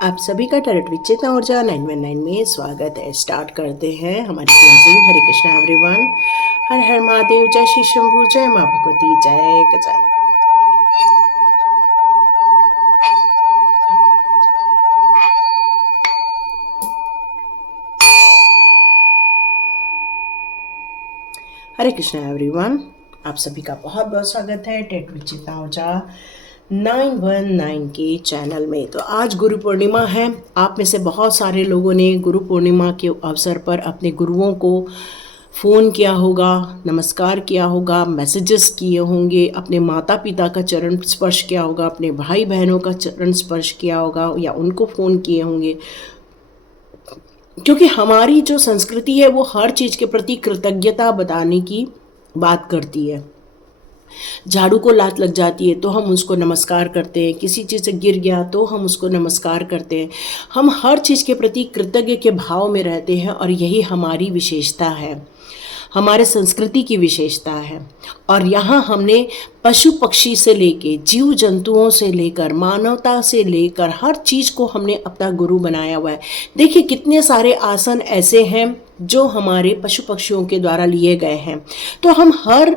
आप सभी का टैलेंट विद चेतना ऊर्जा 919 में स्वागत है। स्टार्ट करते हैं हमारी क्लींजिंग। हरे कृष्णा एवरीवन। हर हर महादेव। जय श्री शंभू। जय माँ भगवती। जय गजानन। हरे कृष्णा एवरीवन। आप सभी का बहुत बहुत स्वागत है टैलेंट विद चेतना ऊर्जा 919 के चैनल में। तो आज गुरु पूर्णिमा है। आप में से बहुत सारे लोगों ने गुरु पूर्णिमा के अवसर पर अपने गुरुओं को फ़ोन किया होगा, नमस्कार किया होगा, मैसेजेस किए होंगे, अपने माता पिता का चरण स्पर्श किया होगा, अपने भाई बहनों का चरण स्पर्श किया होगा या उनको फ़ोन किए होंगे। क्योंकि हमारी जो संस्कृति है वो हर चीज़ के प्रति कृतज्ञता बताने की बात करती है। झाड़ू को लात लग जाती है तो हम उसको नमस्कार करते हैं, किसी चीज़ से गिर गया तो हम उसको नमस्कार करते हैं। हम हर चीज़ के प्रति कृतज्ञ के भाव में रहते हैं और यही हमारी विशेषता है, हमारे संस्कृति की विशेषता है। और यहाँ हमने पशु पक्षी से लेके जीव जंतुओं से लेकर मानवता से लेकर हर चीज़ को हमने अपना गुरु बनाया हुआ है। देखिए कितने सारे आसन ऐसे हैं जो हमारे पशु पक्षियों के द्वारा लिए गए हैं। तो हम हर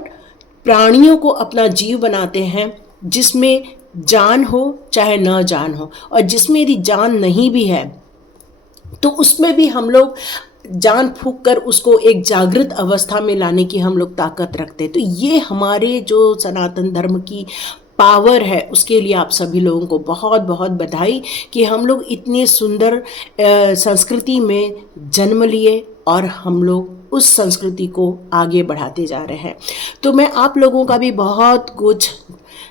प्राणियों को अपना जीव बनाते हैं, जिसमें जान हो चाहे न जान हो, और जिसमें यदि जान नहीं भी है तो उसमें भी हम लोग जान फूंक कर उसको एक जागृत अवस्था में लाने की हम लोग ताकत रखते हैं। तो ये हमारे जो सनातन धर्म की पावर है, उसके लिए आप सभी लोगों को बहुत बहुत बधाई कि हम लोग इतनी सुंदर संस्कृति में जन्म लिए और हम लोग उस संस्कृति को आगे बढ़ाते जा रहे हैं। तो मैं आप लोगों का भी बहुत कुछ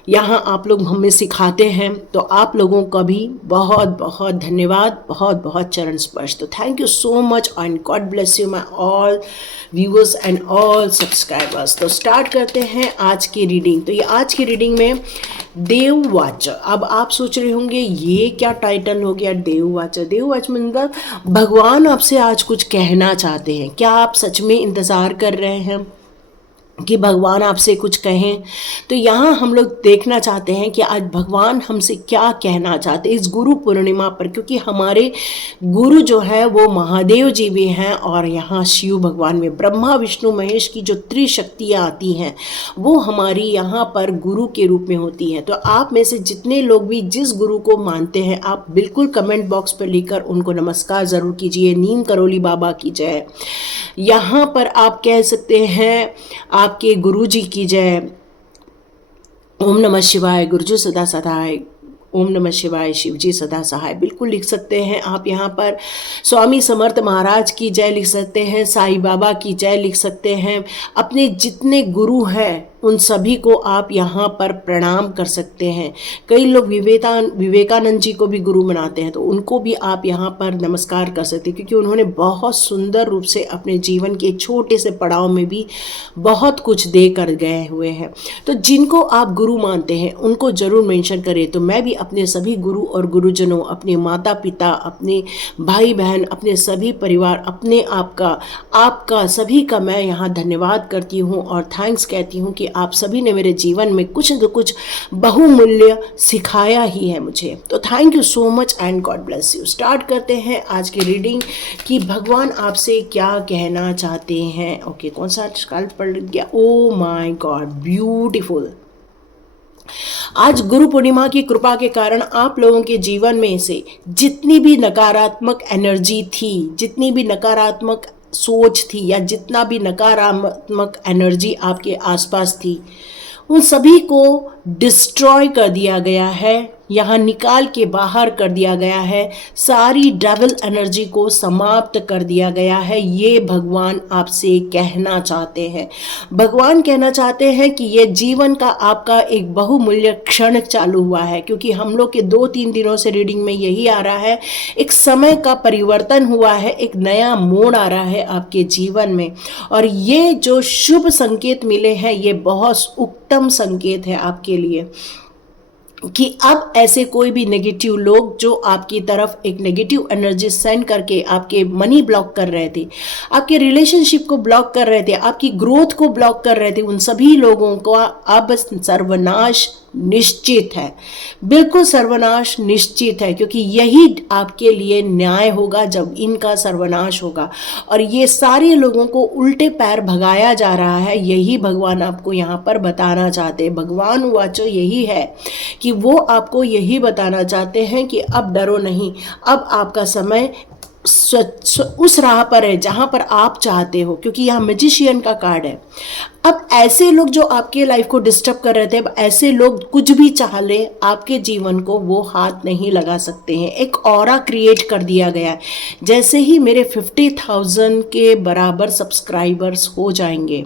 यहाँ आप लोग हमें सिखाते हैं, तो आप लोगों का भी बहुत बहुत धन्यवाद, बहुत बहुत चरण स्पर्श। तो thank you so much and God bless you my all viewers and all subscribers. तो स्टार्ट करते हैं आज की रीडिंग। तो ये आज की रीडिंग में देववाच। अब आप सोच रहे होंगे ये क्या टाइटल हो गया, देववाच। देववाच मतलब भगवान आपसे आज कुछ कहना चाहते हैं। क्या आप सच में इंतज़ार कर रहे हैं कि भगवान आपसे कुछ कहें? तो यहाँ हम लोग देखना चाहते हैं कि आज भगवान हमसे क्या कहना चाहते हैं इस गुरु पूर्णिमा पर। क्योंकि हमारे गुरु जो है वो महादेव जी भी हैं और यहाँ शिव भगवान में ब्रह्मा विष्णु महेश की जो त्रिशक्तियाँ आती हैं वो हमारी यहाँ पर गुरु के रूप में होती हैं। तो आप में से जितने लोग भी जिस गुरु को मानते हैं, आप बिल्कुल कमेंट बॉक्स पर लिखकर उनको नमस्कार ज़रूर कीजिए। नीम करोली बाबा की जय। यहाँ पर आप कह सकते हैं आपके गुरुजी की जय। ओम नमः शिवाय, गुरुजी सदा सहाय। ओम नमः शिवाय, शिवजी सदा सहाय। बिल्कुल लिख सकते हैं आप यहाँ पर। स्वामी समर्थ महाराज की जय लिख सकते हैं। साईं बाबा की जय लिख सकते हैं। अपने जितने गुरु हैं उन सभी को आप यहाँ पर प्रणाम कर सकते हैं। कई लोग विवेकानंद जी को भी गुरु बनाते हैं, तो उनको भी आप यहाँ पर नमस्कार कर सकते हैं, क्योंकि उन्होंने बहुत सुंदर रूप से अपने जीवन के छोटे से पड़ाव में भी बहुत कुछ दे कर गए हुए हैं। तो जिनको आप गुरु मानते हैं उनको ज़रूर मेंशन करें। तो मैं भी अपने सभी गुरु और गुरुजनों, अपने माता पिता, अपने भाई बहन, अपने सभी परिवार, अपने आपका सभी का मैं यहाँ धन्यवाद करती हूँ और थैंक्स कहती हूँ कि आप सभी ने मेरे जीवन में कुछ न कुछ बहुमूल्य सिखाया ही है मुझे। तो thank you so much and God bless you. Start करते हैं आज की रीडिंग कि भगवान आपसे क्या कहना चाहते हैं। ओके, कौन सा कार्ड पढ़ गया? Oh my God, beautiful. आज गुरु पूर्णिमा की कृपा के कारण आप लोगों के जीवन में से जितनी भी नकारात्मक एनर्जी थी, जितनी भी नकारात्मक सोच थी या जितना भी नकारात्मक एनर्जी आपके आसपास थी, उन सभी को डिस्ट्रॉय कर दिया गया है, यहाँ निकाल के बाहर कर दिया गया है। सारी डेविल एनर्जी को समाप्त कर दिया गया है। ये भगवान आपसे कहना चाहते हैं। भगवान कहना चाहते हैं कि ये जीवन का आपका एक बहुमूल्य क्षण चालू हुआ है, क्योंकि हम लोग के 2-3 दिनों से रीडिंग में यही आ रहा है। एक समय का परिवर्तन हुआ है, एक नया मोड़ आ रहा है आपके जीवन में, और ये जो शुभ संकेत मिले हैं ये बहुत उत्तम संकेत है आपके लिए कि अब ऐसे कोई भी नेगेटिव लोग जो आपकी तरफ एक नेगेटिव एनर्जी सेंड करके आपके मनी ब्लॉक कर रहे थे, आपके रिलेशनशिप को ब्लॉक कर रहे थे, आपकी ग्रोथ को ब्लॉक कर रहे थे, उन सभी लोगों को अब सर्वनाश निश्चित है, बिल्कुल सर्वनाश निश्चित है, क्योंकि यही आपके लिए न्याय होगा जब इनका सर्वनाश होगा। और ये सारे लोगों को उल्टे पैर भगाया जा रहा है, यही भगवान आपको यहाँ पर बताना चाहते हैं। भगवान वाचो यही है कि वो आपको यही बताना चाहते हैं कि अब डरो नहीं, अब आपका समय उस राह पर है जहां पर आप चाहते हो, क्योंकि यहाँ मैजिशियन का कार्ड है। अब ऐसे लोग जो आपके लाइफ को डिस्टर्ब कर रहे थे, अब ऐसे लोग कुछ भी चाह ले आपके जीवन को वो हाथ नहीं लगा सकते हैं। एक ऑरा क्रिएट कर दिया गया है। जैसे ही मेरे 50,000 के बराबर सब्सक्राइबर्स हो जाएंगे,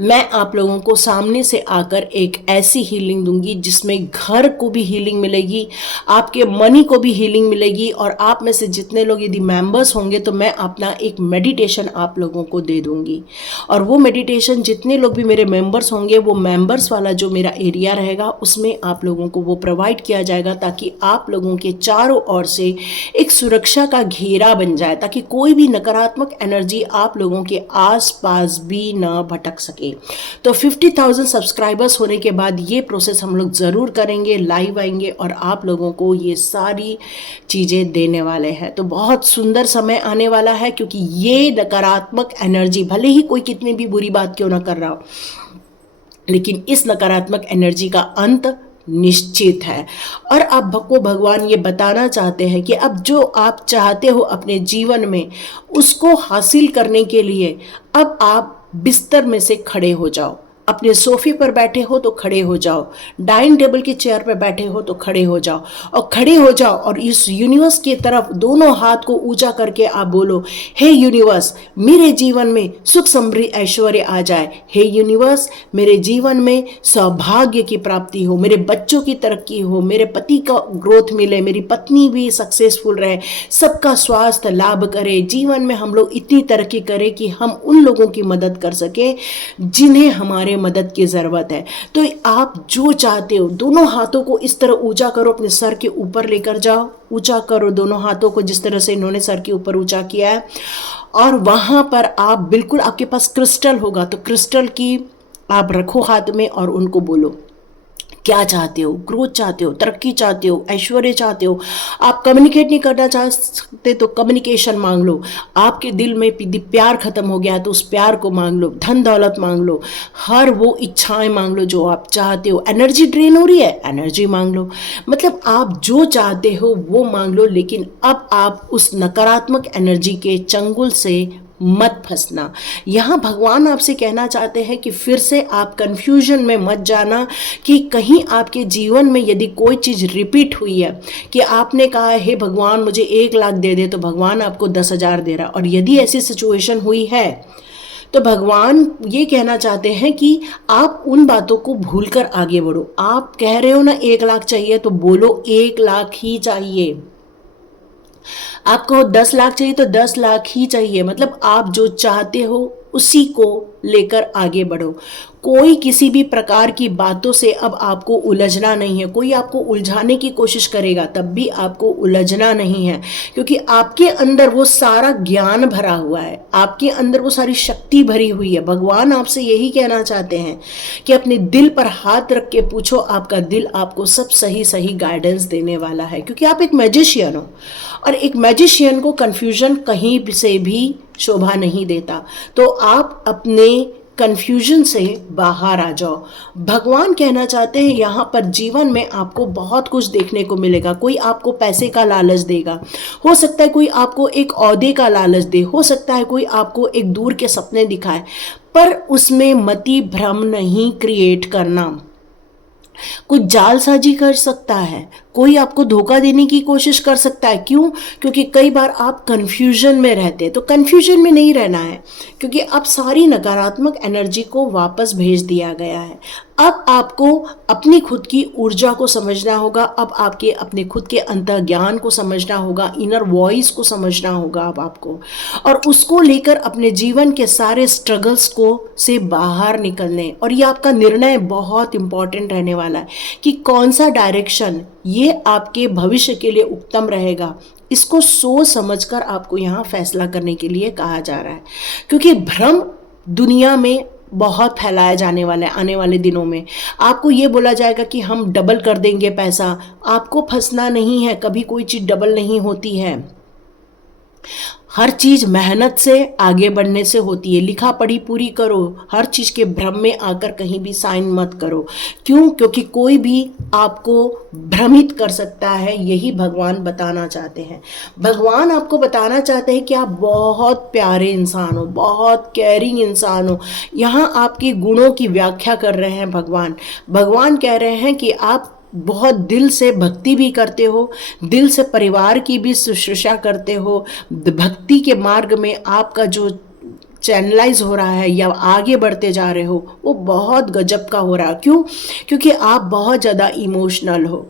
मैं आप लोगों को सामने से आकर एक ऐसी हीलिंग दूंगी जिसमें घर को भी हीलिंग मिलेगी, आपके मनी को भी हीलिंग मिलेगी। और आप में से जितने लोग यदि मेंबर्स होंगे तो मैं अपना एक मेडिटेशन आप लोगों को दे दूंगी। और वो मेडिटेशन जितने लोग भी मेरे मेंबर्स होंगे, वो मेंबर्स वाला जो मेरा एरिया रहेगा उसमें आप लोगों को वो प्रोवाइड किया जाएगा, ताकि आप लोगों के चारों ओर से एक सुरक्षा का घेरा बन जाए, ताकि कोई भी नकारात्मक एनर्जी आप लोगों के आसपास भी ना भटक सके। तो 50,000 सब्सक्राइबर्स होने के बाद ये प्रोसेस हम लोग ज़रूर करेंगे, लाइव आएंगे और आप लोगों को ये सारी चीज़ें देने वाले हैं। तो बहुत सुंदर समय आने वाला है, क्योंकि ये नकारात्मक एनर्जी, भले ही कोई कितनी भी बुरी बात क्यों ना कर रहा हो, लेकिन इस नकारात्मक एनर्जी का अंत निश्चित है। और आपको भगवान ये बताना चाहते हैं कि अब जो आप चाहते हो अपने जीवन में, उसको हासिल करने के लिए अब आप बिस्तर में से खड़े हो जाओ। अपने सोफे पर बैठे हो तो खड़े हो जाओ, डाइनिंग टेबल के चेयर पर बैठे हो तो खड़े हो जाओ, और खड़े हो जाओ और इस यूनिवर्स की तरफ दोनों हाथ को ऊंचा करके आप बोलो, हे यूनिवर्स, मेरे जीवन में सुख समृद्धि ऐश्वर्य आ जाए। हे यूनिवर्स, मेरे जीवन में सौभाग्य की प्राप्ति हो, मेरे बच्चों की तरक्की हो, मेरे पति का ग्रोथ मिले, मेरी पत्नी भी सक्सेसफुल रहे, सबका स्वास्थ्य लाभ करे, जीवन में हम लोग इतनी तरक्की करें कि हम उन लोगों की मदद कर सके जिन्हें हमारे मदद की जरूरत है। तो आप जो चाहते हो, दोनों हाथों को इस तरह ऊंचा करो, अपने सर के ऊपर लेकर जाओ, ऊंचा करो दोनों हाथों को जिस तरह से इन्होंने सर के ऊपर ऊंचा किया है। और वहां पर आप बिल्कुल, आपके पास क्रिस्टल होगा तो क्रिस्टल की आप रखो हाथ में और उनको बोलो क्या चाहते हो, ग्रोथ चाहते हो, तरक्की चाहते हो, ऐश्वर्य चाहते हो। आप कम्युनिकेट नहीं करना चाह सकते तो कम्युनिकेशन मांग लो। आपके दिल में प्यार खत्म हो गया तो उस प्यार को मांग लो, धन दौलत मांग लो, हर वो इच्छाएं मांग लो जो आप चाहते हो। एनर्जी ड्रेन हो रही है, एनर्जी मांग लो, मतलब आप जो चाहते हो वो मांग लो। लेकिन अब आप उस नकारात्मक एनर्जी के चंगुल से मत फंसना। यहाँ भगवान आपसे कहना चाहते हैं कि फिर से आप कंफ्यूजन में मत जाना कि कहीं आपके जीवन में यदि कोई चीज़ रिपीट हुई है कि आपने कहा है हे भगवान मुझे 1 लाख दे दे, तो भगवान आपको 10,000 दे रहा। और यदि ऐसी सिचुएशन हुई है तो भगवान ये कहना चाहते हैं कि आप उन बातों को भूलकर आगे बढ़ो। आप कह रहे हो ना 1 लाख चाहिए, तो बोलो 1 लाख ही चाहिए। आपको 10 लाख चाहिए तो 10 लाख ही चाहिए। मतलब आप जो चाहते हो उसी को लेकर आगे बढ़ो। कोई किसी भी प्रकार की बातों से अब आपको उलझना नहीं है। कोई आपको उलझाने की कोशिश करेगा तब भी आपको उलझना नहीं है, क्योंकि आपके अंदर वो सारा ज्ञान भरा हुआ है, आपके अंदर वो सारी शक्ति भरी हुई है। भगवान आपसे यही कहना चाहते हैं कि अपने दिल पर हाथ रख के पूछो, आपका दिल आपको सब सही सही गाइडेंस देने वाला है, क्योंकि आप एक मैजिशियन हो और एक मैजिशियन को कन्फ्यूजन कहीं से भी शोभा नहीं देता। तो आप अपने कन्फ्यूजन से बाहर आ जाओ। भगवान कहना चाहते हैं यहाँ पर जीवन में आपको बहुत कुछ देखने को मिलेगा। कोई आपको पैसे का लालच देगा, हो सकता है कोई आपको एक ओहदे का लालच दे, हो सकता है कोई आपको एक दूर के सपने दिखाए, पर उसमें मति भ्रम नहीं क्रिएट करना। कुछ जालसाजी कर सकता है, कोई आपको धोखा देने की कोशिश कर सकता है। क्यों? क्योंकि कई बार आप कंफ्यूजन में रहते हैं। तो कंफ्यूजन में नहीं रहना है, क्योंकि अब सारी नकारात्मक एनर्जी को वापस भेज दिया गया है। अब आपको अपनी खुद की ऊर्जा को समझना होगा, अब आपके अपने खुद के अंतर्ज्ञान को समझना होगा, इनर वॉइस को समझना होगा अब आपको, और उसको लेकर अपने जीवन के सारे स्ट्रगल्स को से बाहर निकलने। और ये आपका निर्णय बहुत इंपॉर्टेंट रहने वाला है कि कौन सा डायरेक्शन ये आपके भविष्य के लिए उत्तम रहेगा। इसको सोच समझकर आपको यहाँ फैसला करने के लिए कहा जा रहा है, क्योंकि भ्रम दुनिया में बहुत फैलाया जाने वाला है आने वाले दिनों में। आपको ये बोला जाएगा कि हम डबल कर देंगे पैसा। आपको फंसना नहीं है, कभी कोई चीज़ डबल नहीं होती है। हर चीज़ मेहनत से आगे बढ़ने से होती है। लिखा पढ़ी पूरी करो, हर चीज़ के भ्रम में आकर कहीं भी साइन मत करो। क्यों? क्योंकि कोई भी आपको भ्रमित कर सकता है, यही भगवान बताना चाहते हैं। भगवान आपको बताना चाहते हैं कि आप बहुत प्यारे इंसान हो, बहुत केयरिंग इंसान हो। यहाँ आपके गुणों की व्याख्या कर रहे हैं भगवान। भगवान कह रहे हैं कि आप बहुत दिल से भक्ति भी करते हो, दिल से परिवार की भी शुश्रूषा करते हो। भक्ति के मार्ग में आपका जो चैनलाइज हो रहा है या आगे बढ़ते जा रहे हो, वो बहुत गजब का हो रहा है। क्यों? क्योंकि आप बहुत ज़्यादा इमोशनल हो।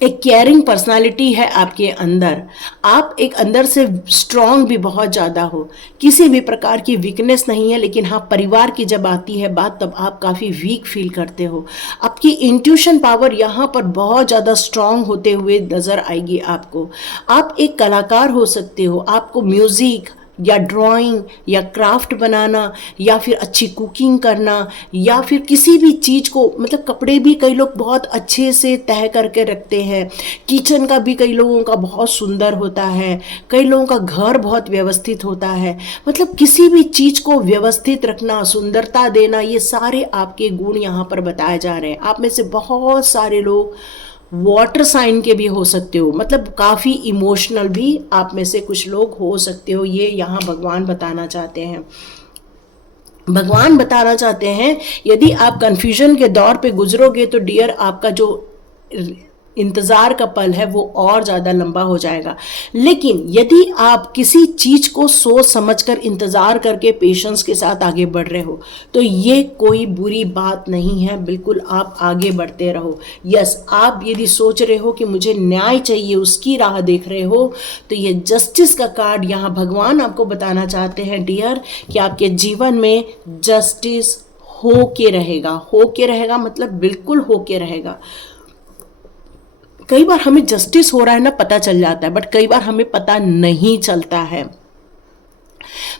एक केयरिंग पर्सनालिटी है आपके अंदर। आप एक अंदर से स्ट्रांग भी बहुत ज़्यादा हो, किसी भी प्रकार की वीकनेस नहीं है। लेकिन हाँ, परिवार की जब आती है बात, तब आप काफ़ी वीक फील करते हो। आपकी इंट्यूशन पावर यहाँ पर बहुत ज़्यादा स्ट्रांग होते हुए नज़र आएगी आपको। आप एक कलाकार हो सकते हो। आपको म्यूज़िक या ड्राइंग या क्राफ्ट बनाना या फिर अच्छी कुकिंग करना या फिर किसी भी चीज़ को, मतलब कपड़े भी कई लोग बहुत अच्छे से तह करके रखते हैं। किचन का भी कई लोगों का बहुत सुंदर होता है, कई लोगों का घर बहुत व्यवस्थित होता है। मतलब किसी भी चीज़ को व्यवस्थित रखना, सुंदरता देना, ये सारे आपके गुण यहाँ पर बताए जा रहे हैं। आप में से बहुत सारे लोग वाटर साइन के भी हो सकते हो, मतलब काफ़ी इमोशनल भी आप में से कुछ लोग हो सकते हो। ये यहाँ भगवान बताना चाहते हैं। भगवान बताना चाहते हैं यदि आप कन्फ्यूजन के दौर पे गुजरोगे तो डियर, आपका जो इंतज़ार का पल है वो और ज़्यादा लंबा हो जाएगा। लेकिन यदि आप किसी चीज़ को सोच समझकर इंतज़ार करके पेशेंस के साथ आगे बढ़ रहे हो, तो ये कोई बुरी बात नहीं है। बिल्कुल आप आगे बढ़ते रहो। यस, आप यदि सोच रहे हो कि मुझे न्याय चाहिए, उसकी राह देख रहे हो, तो ये जस्टिस का कार्ड यहाँ भगवान आपको बताना चाहते हैं डियर, कि आपके जीवन में जस्टिस हो के रहेगा। हो के रहेगा मतलब बिल्कुल हो के रहेगा। कई बार हमें जस्टिस हो रहा है ना, पता चल जाता है, बट कई बार हमें पता नहीं चलता है।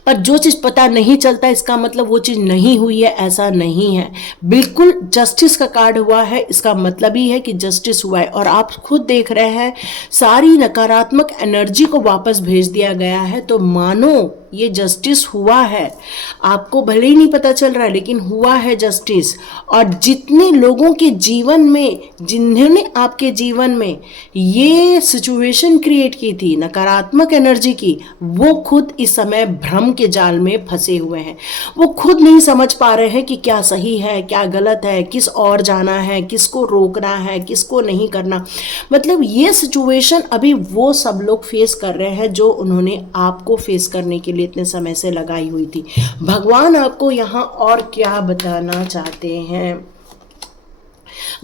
पर जो चीज़ पता नहीं चलता इसका मतलब वो चीज़ नहीं हुई है, ऐसा नहीं है। बिल्कुल जस्टिस का कार्ड हुआ है, इसका मतलब ही है कि जस्टिस हुआ है। और आप खुद देख रहे हैं सारी नकारात्मक एनर्जी को वापस भेज दिया गया है। तो मानो ये जस्टिस हुआ है। आपको भले ही नहीं पता चल रहा है, लेकिन हुआ है जस्टिस। और जितने लोगों के जीवन में, जिन्होंने आपके जीवन में ये सिचुएशन क्रिएट की थी नकारात्मक एनर्जी की, वो खुद इस समय भ्रम के जाल में फंसे हुए हैं। वो खुद नहीं समझ पा रहे हैं कि क्या सही है, क्या गलत है, किस और जाना है, किसको रोकना है, किसको नहीं करना। मतलब ये सिचुएशन अभी वो सब लोग फेस कर रहे हैं जो उन्होंने आपको फेस करने के लिए इतने समय से लगाई हुई थी। भगवान आपको यहाँ और क्या बताना चाहते हैं?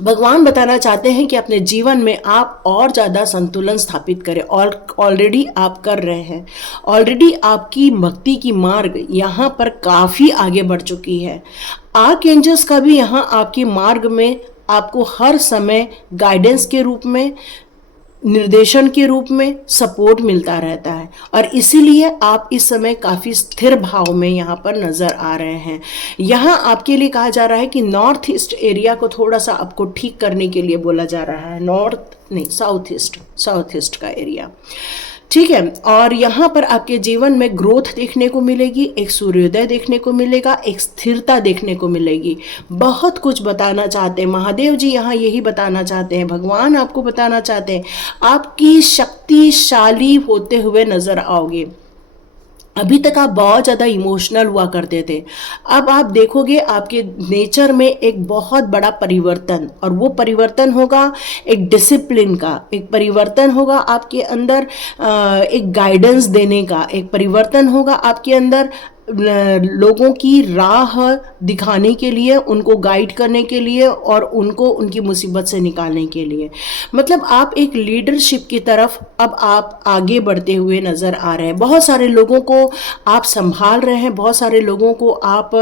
भगवान बताना चाहते हैं कि अपने जीवन में आप और ज़्यादा संतुलन स्थापित करें। और ऑलरेडी आप कर रहे हैं। ऑलरेडी आपकी भक्ति की मार्ग यहाँ पर काफ़ी आगे बढ़ चुकी है। आर्क एंजल्स का भी यहाँ आपके मार्ग में आपको हर समय गाइडेंस के रूप में, निर्देशन के रूप में सपोर्ट मिलता रहता है। और इसीलिए आप इस समय काफ़ी स्थिर भाव में यहाँ पर नज़र आ रहे हैं। यहाँ आपके लिए कहा जा रहा है कि नॉर्थ ईस्ट एरिया को थोड़ा सा आपको ठीक करने के लिए बोला जा रहा है। नॉर्थ नहीं, साउथ ईस्ट का एरिया, ठीक है। और यहाँ पर आपके जीवन में ग्रोथ देखने को मिलेगी, एक सूर्योदय देखने को मिलेगा, एक स्थिरता देखने को मिलेगी। बहुत कुछ बताना चाहते हैं महादेव जी, यहाँ यही बताना चाहते हैं, भगवान आपको बताना चाहते हैं, आपकी शक्तिशाली होते हुए नजर आओगे। अभी तक आप बहुत ज़्यादा इमोशनल हुआ करते थे, अब आप देखोगे आपके नेचर में एक बहुत बड़ा परिवर्तन। और वो परिवर्तन होगा एक डिसिप्लिन का, एक परिवर्तन होगा आपके अंदर एक गाइडेंस देने का, एक परिवर्तन होगा आपके अंदर लोगों की राह दिखाने के लिए, उनको गाइड करने के लिए और उनको उनकी मुसीबत से निकालने के लिए। मतलब आप एक लीडरशिप की तरफ अब आप आगे बढ़ते हुए नज़र आ रहे हैं। बहुत सारे लोगों को आप संभाल रहे हैं, बहुत सारे लोगों को आप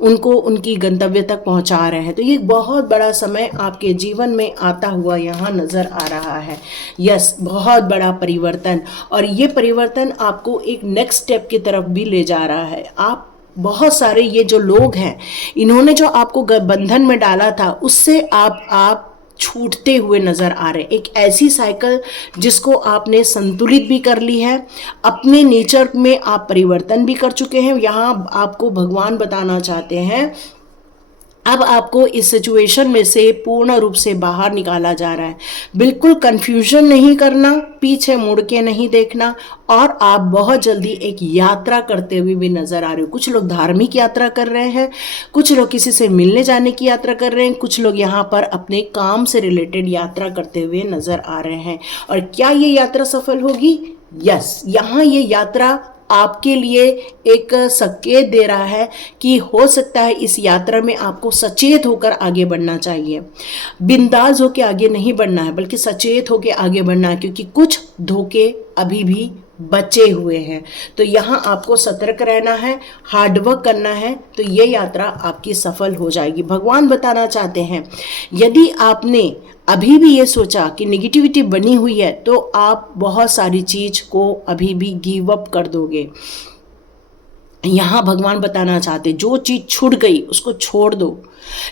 उनको उनकी गंतव्य तक पहुंचा रहे हैं। तो ये बहुत बड़ा समय आपके जीवन में आता हुआ यहाँ नज़र आ रहा है। यस, बहुत बड़ा परिवर्तन। और ये परिवर्तन आपको एक नेक्स्ट स्टेप की तरफ भी ले जा रहा है। आप बहुत सारे ये जो लोग हैं, इन्होंने जो आपको बंधन में डाला था, उससे आप छूटते हुए नजर आ रहे हैं। एक ऐसी साइकिल जिसको आपने संतुलित भी कर ली है, अपने नेचर में आप परिवर्तन भी कर चुके हैं। यहाँ आपको भगवान बताना चाहते हैं अब आपको इस सिचुएशन में से पूर्ण रूप से बाहर निकाला जा रहा है। बिल्कुल कंफ्यूजन नहीं करना, पीछे मुड़ के नहीं देखना, और आप बहुत जल्दी एक यात्रा करते हुए भी नजर आ रहे हो। कुछ लोग धार्मिक यात्रा कर रहे हैं, कुछ लोग किसी से मिलने जाने की यात्रा कर रहे हैं, कुछ लोग यहाँ पर अपने काम से रिलेटेड यात्रा करते हुए नजर आ रहे हैं। और क्या ये यात्रा सफल होगी? यस, यहाँ ये यात्रा आपके लिए एक संकेत दे रहा है कि हो सकता है इस यात्रा में आपको सचेत होकर आगे बढ़ना चाहिए। बिंदास होकर आगे नहीं बढ़ना है, बल्कि सचेत होकर आगे बढ़ना है, क्योंकि कुछ धोखे अभी भी बचे हुए हैं। तो यहाँ आपको सतर्क रहना है, हार्डवर्क करना है, तो ये यात्रा आपकी सफल हो जाएगी। भगवान बताना चाहते हैं यदि आपने अभी भी ये सोचा कि निगेटिविटी बनी हुई है, तो आप बहुत सारी चीज को अभी भी गिव अप कर दोगे। यहाँ भगवान बताना चाहते जो चीज छूट गई उसको छोड़ दो,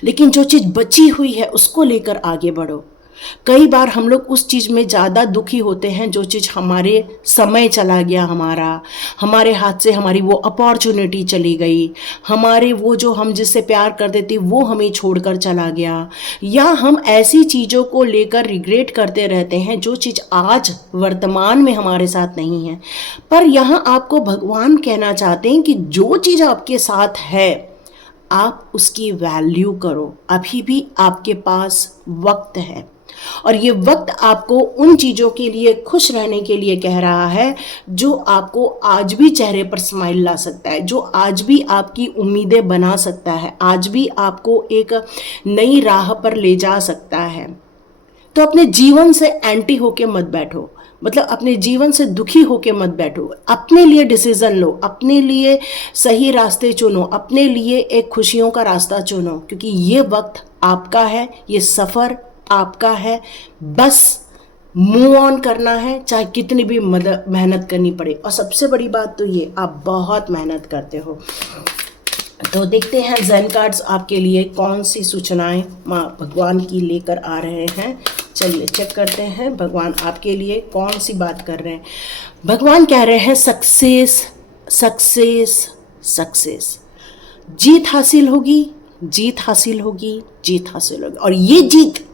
लेकिन जो चीज बची हुई है उसको लेकर आगे बढ़ो। कई बार हम लोग उस चीज़ में ज़्यादा दुखी होते हैं जो चीज़ हमारे समय चला गया, हमारे हाथ से हमारी वो अपॉर्चुनिटी चली गई, हमारे वो जो हम जिससे प्यार करते थे वो हमें छोड़कर चला गया, या हम ऐसी चीज़ों को लेकर रिग्रेट करते रहते हैं जो चीज़ आज वर्तमान में हमारे साथ नहीं है। पर यहाँ आपको भगवान कहना चाहते हैं कि जो चीज़ आपके साथ है आप उसकी वैल्यू करो। अभी भी आपके पास वक्त है, और ये वक्त आपको उन चीज़ों के लिए खुश रहने के लिए कह रहा है जो आपको आज भी चेहरे पर स्माइल ला सकता है, जो आज भी आपकी उम्मीदें बना सकता है, आज भी आपको एक नई राह पर ले जा सकता है। तो अपने जीवन से एंटी होके मत बैठो, मतलब अपने जीवन से दुखी होके मत बैठो। अपने लिए डिसीजन लो, अपने लिए सही रास्ते चुनो, अपने लिए एक खुशियों का रास्ता चुनो, क्योंकि ये वक्त आपका है, ये सफ़र आपका है। बस मूव ऑन करना है, चाहे कितनी भी मेहनत करनी पड़े। और सबसे बड़ी बात तो ये, आप बहुत मेहनत करते हो। तो देखते हैं ज़ेन कार्ड्स आपके लिए कौन सी सूचनाएं माँ भगवान की लेकर आ रहे हैं। चलिए चेक करते हैं भगवान आपके लिए कौन सी बात कर रहे हैं। भगवान कह रहे हैं सक्सेस सक्सेस सक्सेस, जीत हासिल होगी, जीत हासिल होगी, जीत हासिल होगी, और ये जीत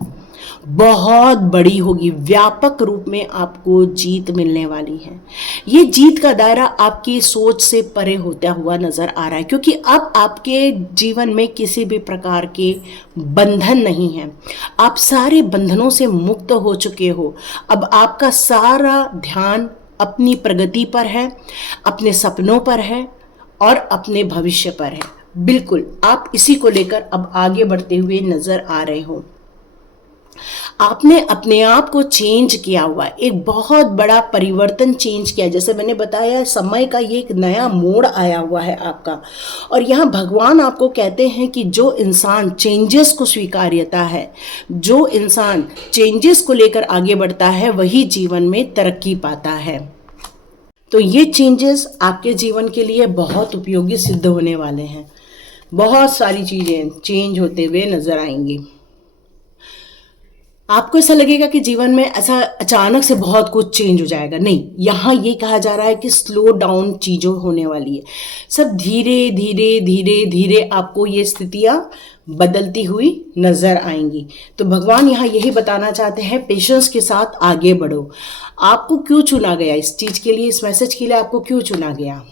बहुत बड़ी होगी। व्यापक रूप में आपको जीत मिलने वाली है। ये जीत का दायरा आपकी सोच से परे होता हुआ नजर आ रहा है, क्योंकि अब आपके जीवन में किसी भी प्रकार के बंधन नहीं है। आप सारे बंधनों से मुक्त हो चुके हो। अब आपका सारा ध्यान अपनी प्रगति पर है, अपने सपनों पर है और अपने भविष्य पर है। बिल्कुल आप इसी को लेकर अब आगे बढ़ते हुए नजर आ रहे हो। आपने अपने आप को चेंज किया हुआ है, एक बहुत बड़ा परिवर्तन चेंज किया। जैसे मैंने बताया, समय का ये एक नया मोड़ आया हुआ है आपका। और यहाँ भगवान आपको कहते हैं कि जो इंसान चेंजेस को स्वीकार्यता है, जो इंसान चेंजेस को लेकर आगे बढ़ता है, वही जीवन में तरक्की पाता है। तो ये चेंजेस आपके जीवन के लिए बहुत उपयोगी सिद्ध होने वाले हैं। बहुत सारी चीज़ें चेंज होते हुए नजर आएंगी। आपको ऐसा लगेगा कि जीवन में ऐसा अचानक से बहुत कुछ चेंज हो जाएगा, नहीं। यहाँ ये कहा जा रहा है कि स्लो डाउन चीज़ों होने वाली है। सब धीरे धीरे धीरे धीरे आपको ये स्थितियाँ बदलती हुई नजर आएंगी। तो भगवान यहाँ यही बताना चाहते हैं, पेशेंस के साथ आगे बढ़ो। आपको क्यों चुना गया इस चीज़ के लिए, इस मैसेज के लिए आपको क्यों चुना गया?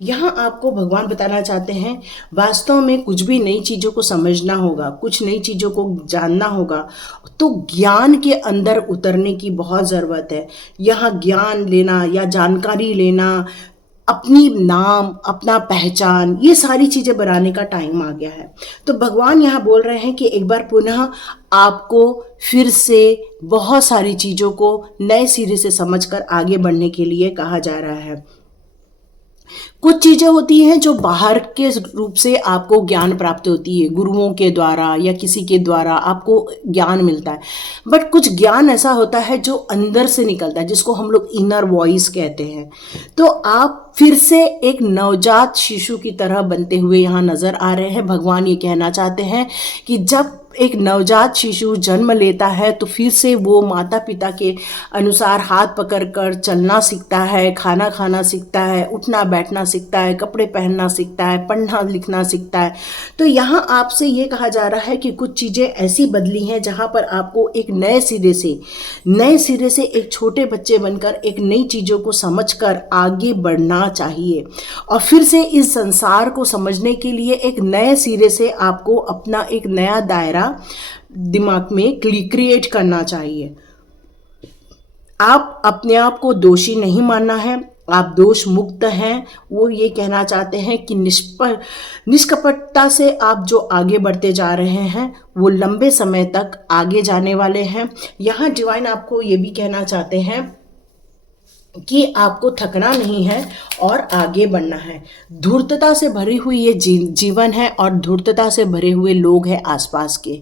यहाँ आपको भगवान बताना चाहते हैं, वास्तव में कुछ भी नई चीज़ों को समझना होगा, कुछ नई चीज़ों को जानना होगा, तो ज्ञान के अंदर उतरने की बहुत ज़रूरत है। यहाँ ज्ञान लेना या जानकारी लेना, अपनी नाम, अपना पहचान, ये सारी चीज़ें बनाने का टाइम आ गया है। तो भगवान यहाँ बोल रहे हैं कि एक बार पुनः आपको फिर से बहुत सारी चीज़ों को नए सिरे से समझकर आगे बढ़ने के लिए कहा जा रहा है। कुछ चीज़ें होती हैं जो बाहर के रूप से आपको ज्ञान प्राप्त होती है, गुरुओं के द्वारा या किसी के द्वारा आपको ज्ञान मिलता है। बट कुछ ज्ञान ऐसा होता है जो अंदर से निकलता है, जिसको हम लोग इनर वॉइस कहते हैं। तो आप फिर से एक नवजात शिशु की तरह बनते हुए यहाँ नजर आ रहे हैं। भगवान ये कहना चाहते हैं कि जब एक नवजात शिशु जन्म लेता है तो फिर से वो माता पिता के अनुसार हाथ पकड़कर चलना सीखता है, खाना खाना सीखता है, उठना बैठना सीखता है, कपड़े पहनना सीखता है, पढ़ना लिखना सीखता है। तो यहाँ आपसे ये कहा जा रहा है कि कुछ चीज़ें ऐसी बदली हैं जहाँ पर आपको एक नए सिरे से एक छोटे बच्चे बनकर एक नई चीज़ों को समझकर आगे बढ़ना चाहिए। और फिर से इस संसार को समझने के लिए एक नए सिरे से आपको अपना एक नया दायरा दिमाग में क्रिएट करना चाहिए। आप अपने आप को दोषी नहीं मानना है, आप दोष मुक्त हैं। वो ये कहना चाहते हैं कि निष्कपटता से आप जो आगे बढ़ते जा रहे हैं वो लंबे समय तक आगे जाने वाले हैं। यहाँ डिवाइन आपको ये भी कहना चाहते हैं कि आपको थकना नहीं है और आगे बढ़ना है। धूर्तता से भरी हुई ये जीवन है और धूर्तता से भरे हुए लोग हैं आसपास के,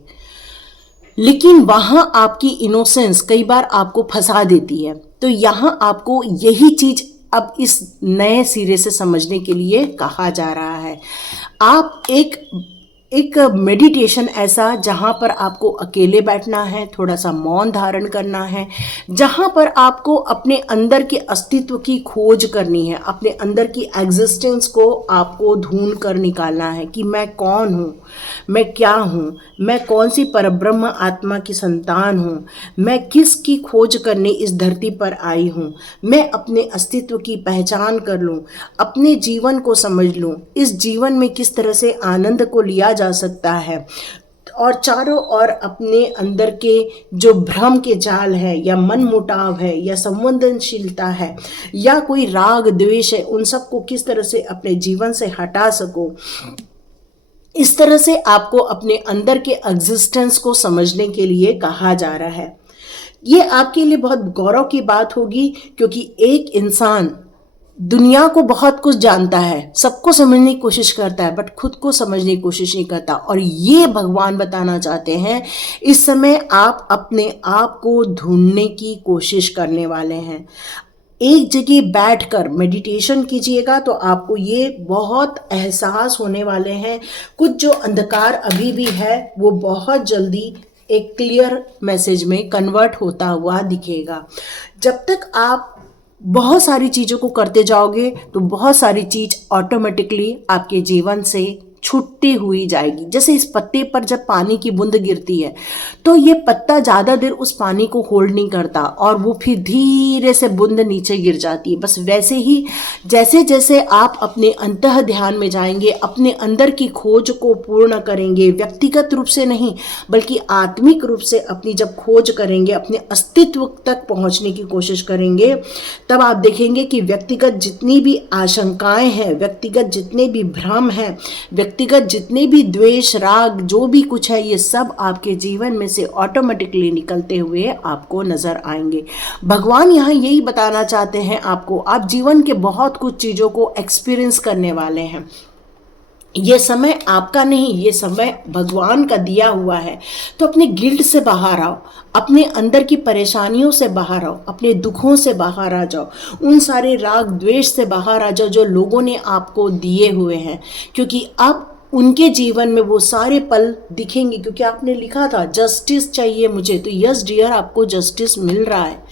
लेकिन वहाँ आपकी इनोसेंस कई बार आपको फंसा देती है। तो यहाँ आपको यही चीज़ अब इस नए सिरे से समझने के लिए कहा जा रहा है। आप एक मेडिटेशन ऐसा जहाँ पर आपको अकेले बैठना है, थोड़ा सा मौन धारण करना है, जहाँ पर आपको अपने अंदर के अस्तित्व की खोज करनी है, अपने अंदर की एग्जिस्टेंस को आपको ढूंढ कर निकालना है कि मैं कौन हूँ, मैं क्या हूँ, मैं कौन सी परब्रह्म आत्मा की संतान हूँ, मैं किसकी खोज करने इस धरती पर आई हूँ। मैं अपने अस्तित्व की पहचान कर लूँ, अपने जीवन को समझ लूँ, इस जीवन में किस तरह से आनंद को लिया जा सकता है, और चारों ओर अपने अंदर के जो भ्रम के जाल है या मन मुटाव है या संवेदनशीलता है या कोई राग द्वेष है, उन सबको किस तरह से अपने जीवन से हटा सको। इस तरह से आपको अपने अंदर के एग्जिस्टेंस को समझने के लिए कहा जा रहा है। ये आपके लिए बहुत गौरव की बात होगी, क्योंकि एक इंसान दुनिया को बहुत कुछ जानता है, सबको समझने की कोशिश करता है, बट खुद को समझने की कोशिश नहीं करता। और ये भगवान बताना चाहते हैं, इस समय आप अपने आप को ढूंढने की कोशिश करने वाले हैं। एक जगह बैठकर मेडिटेशन कीजिएगा तो आपको ये बहुत एहसास होने वाले हैं। कुछ जो अंधकार अभी भी है वो बहुत जल्दी एक क्लियर मैसेज में कन्वर्ट होता हुआ दिखेगा। जब तक आप बहुत सारी चीज़ों को करते जाओगे तो बहुत सारी चीज़ ऑटोमेटिकली आपके जीवन से छूटती हुई जाएगी। जैसे इस पत्ते पर जब पानी की बूंद गिरती है तो ये पत्ता ज़्यादा देर उस पानी को होल्ड नहीं करता और वो फिर धीरे से बूंद नीचे गिर जाती है। बस वैसे ही जैसे जैसे आप अपने अंतः ध्यान में जाएंगे, अपने अंदर की खोज को पूर्ण करेंगे, व्यक्तिगत रूप से नहीं बल्कि आत्मिक रूप से अपनी जब खोज करेंगे, अपने अस्तित्व तक पहुंचने की कोशिश करेंगे, तब आप देखेंगे कि व्यक्तिगत जितनी भी आशंकाएं हैं, व्यक्तिगत जितने भी भ्रम हैं, व्यक्तिगत जितने भी द्वेष राग जो भी कुछ है, ये सब आपके जीवन में से ऑटोमेटिकली निकलते हुए आपको नजर आएंगे। भगवान यहाँ यही बताना चाहते हैं आपको, आप जीवन के बहुत कुछ चीज़ों को एक्सपीरियंस करने वाले हैं। ये समय आपका नहीं, ये समय भगवान का दिया हुआ है। तो अपने गिल्ट से बाहर आओ, अपने अंदर की परेशानियों से बाहर आओ, अपने दुखों से बाहर आ जाओ, उन सारे राग द्वेष से बाहर आ जाओ जो लोगों ने आपको दिए हुए हैं, क्योंकि अब उनके जीवन में वो सारे पल दिखेंगे। क्योंकि आपने लिखा था जस्टिस चाहिए मुझे, तो यस डियर, आपको जस्टिस मिल रहा है,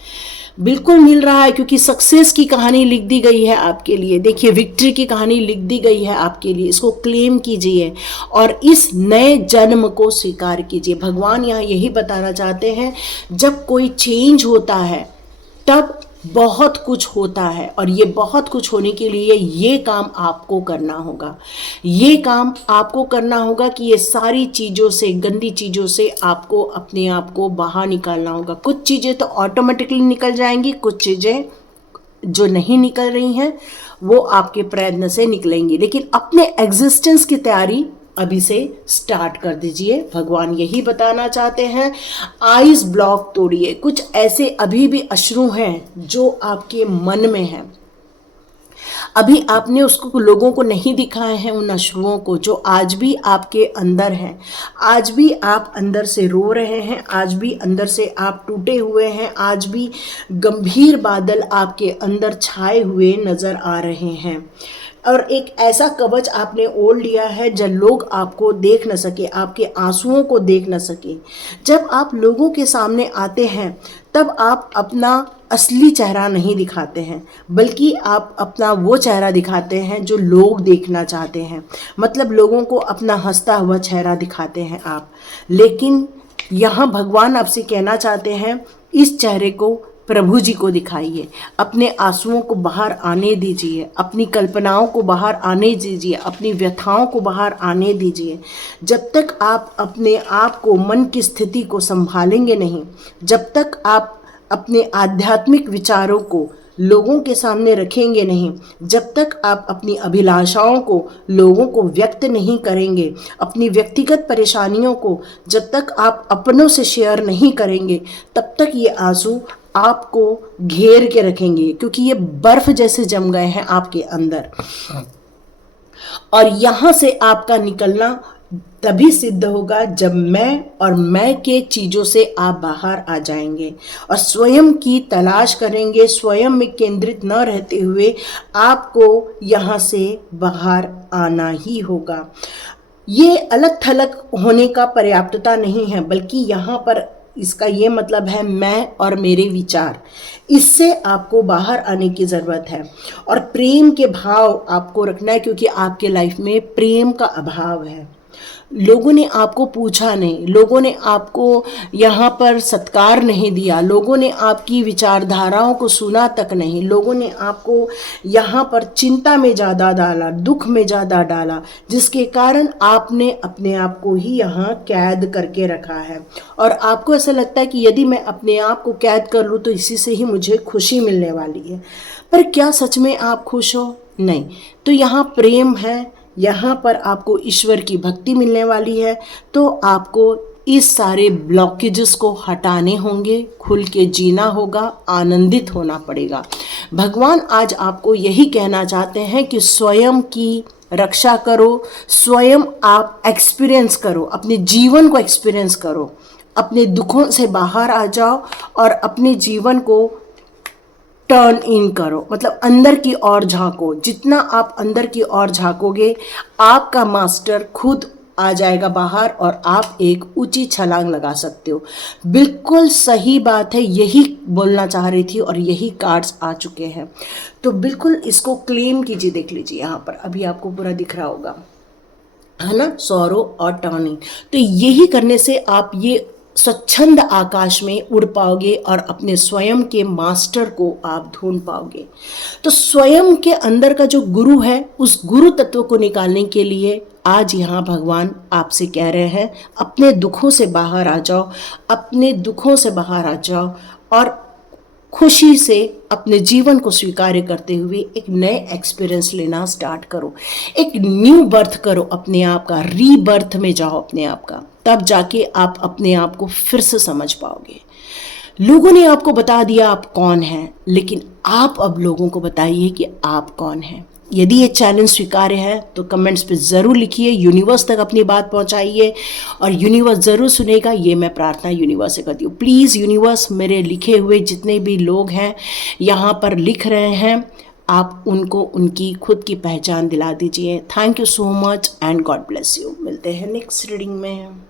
बिल्कुल मिल रहा है, क्योंकि सक्सेस की कहानी लिख दी गई है आपके लिए। देखिए, विक्ट्री की कहानी लिख दी गई है आपके लिए। इसको क्लेम कीजिए और इस नए जन्म को स्वीकार कीजिए। भगवान यहाँ यही बताना चाहते हैं, जब कोई चेंज होता है तब बहुत कुछ होता है, और ये बहुत कुछ होने के लिए ये काम आपको करना होगा। ये काम आपको करना होगा कि ये सारी चीज़ों से, गंदी चीज़ों से आपको अपने आप को बाहर निकालना होगा। कुछ चीज़ें तो ऑटोमेटिकली निकल जाएंगी, कुछ चीज़ें जो नहीं निकल रही हैं वो आपके प्रयत्न से निकलेंगी, लेकिन अपने एग्जिस्टेंस की तैयारी अभी से स्टार्ट कर दीजिए। भगवान यही बताना चाहते हैं। आइस ब्लॉक तोड़िए। कुछ ऐसे अभी भी अश्रु हैं जो आपके मन में हैं, अभी आपने उसको लोगों को नहीं दिखाए हैं, उन अश्रुओं को जो आज भी आपके अंदर हैं। आज भी आप अंदर से रो रहे हैं, आज भी अंदर से आप टूटे हुए हैं, आज भी गंभीर बादल आपके अंदर छाए हुए नजर आ रहे हैं। और एक ऐसा कवच आपने ओढ़ लिया है जब लोग आपको देख न सके, आपके आंसुओं को देख न सके। जब आप लोगों के सामने आते हैं तब आप अपना असली चेहरा नहीं दिखाते हैं, बल्कि आप अपना वो चेहरा दिखाते हैं जो लोग देखना चाहते हैं। मतलब लोगों को अपना हंसता हुआ चेहरा दिखाते हैं आप। लेकिन यहाँ भगवान आपसे कहना चाहते हैं, इस चेहरे को प्रभु जी को दिखाइए, अपने आंसुओं को बाहर आने दीजिए, अपनी कल्पनाओं को बाहर आने दीजिए, अपनी व्यथाओं को बाहर आने दीजिए। जब तक आप अपने आप को, मन की स्थिति को संभालेंगे नहीं, जब तक आप अपने आध्यात्मिक विचारों को लोगों के सामने रखेंगे नहीं, जब तक आप अपनी अभिलाषाओं को लोगों को व्यक्त नहीं करेंगे, अपनी व्यक्तिगत परेशानियों को जब तक आप अपनों से शेयर नहीं करेंगे, तब तक ये आंसू आपको घेर के रखेंगे, क्योंकि ये बर्फ जैसे जम गए हैं आपके अंदर। और यहाँ से आपका निकलना तभी सिद्ध होगा जब मैं के चीज़ों से आप बाहर आ जाएंगे और स्वयं की तलाश करेंगे। स्वयं में केंद्रित न रहते हुए आपको यहाँ से बाहर आना ही होगा। ये अलग थलग होने का पर्याप्तता नहीं है, बल्कि यहाँ पर इसका ये मतलब है मैं और मेरे विचार, इससे आपको बाहर आने की ज़रूरत है। और प्रेम के भाव आपको रखना है, क्योंकि आपके लाइफ में प्रेम का अभाव है। लोगों ने आपको पूछा नहीं, लोगों ने आपको यहाँ पर सत्कार नहीं दिया, लोगों ने आपकी विचारधाराओं को सुना तक नहीं, लोगों ने आपको यहाँ पर चिंता में ज़्यादा डाला, दुख में ज़्यादा डाला, जिसके कारण आपने अपने आप को ही यहाँ कैद करके रखा है। और आपको ऐसा लगता है कि यदि मैं अपने आप को कैद कर लूँ तो इसी से ही मुझे खुशी मिलने वाली है। पर क्या सच में आप खुश हो? नहीं। तो यहाँ प्रेम है, यहाँ पर आपको ईश्वर की भक्ति मिलने वाली है। तो आपको इस सारे ब्लॉकेजेस को हटाने होंगे, खुल के जीना होगा, आनंदित होना पड़ेगा। भगवान आज आपको यही कहना चाहते हैं कि स्वयं की रक्षा करो, स्वयं आप एक्सपीरियंस करो, अपने जीवन को एक्सपीरियंस करो, अपने दुखों से बाहर आ जाओ और अपने जीवन को टर्न इन करो, मतलब अंदर की ओर झांको। जितना आप अंदर की ओर झांकोगे, आपका मास्टर खुद आ जाएगा बाहर और आप एक ऊंची छलांग लगा सकते हो। बिल्कुल सही बात है, यही बोलना चाह रही थी और यही कार्ड्स आ चुके हैं। तो बिल्कुल इसको क्लेम कीजिए। देख लीजिए यहाँ पर अभी आपको पूरा दिख रहा होगा, है ना, सौरो और टर्निंग। तो यही करने से आप ये स्वच्छंद आकाश में उड़ पाओगे और अपने स्वयं के मास्टर को आप ढूंढ पाओगे। तो स्वयं के अंदर का जो गुरु है, उस गुरु तत्व को निकालने के लिए आज यहाँ भगवान आपसे कह रहे हैं, अपने दुखों से बाहर आ जाओ, अपने दुखों से बाहर आ जाओ और खुशी से अपने जीवन को स्वीकार करते हुए एक नए एक्सपीरियंस लेना स्टार्ट करो। एक न्यू बर्थ करो अपने आप का, रीबर्थ में जाओ अपने आप का, तब जाके आप अपने आप को फिर से समझ पाओगे। लोगों ने आपको बता दिया आप कौन हैं, लेकिन आप अब लोगों को बताइए कि आप कौन हैं। यदि ये चैलेंज स्वीकार्य है तो कमेंट्स पे ज़रूर लिखिए, यूनिवर्स तक अपनी बात पहुंचाइए और यूनिवर्स ज़रूर सुनेगा, ये मैं प्रार्थना यूनिवर्स से करती हूँ। प्लीज़ यूनिवर्स, मेरे लिखे हुए जितने भी लोग हैं यहाँ पर लिख रहे हैं, आप उनको उनकी खुद की पहचान दिला दीजिए। Thank you so much and God bless you. मिलते हैं नेक्स्ट रीडिंग में।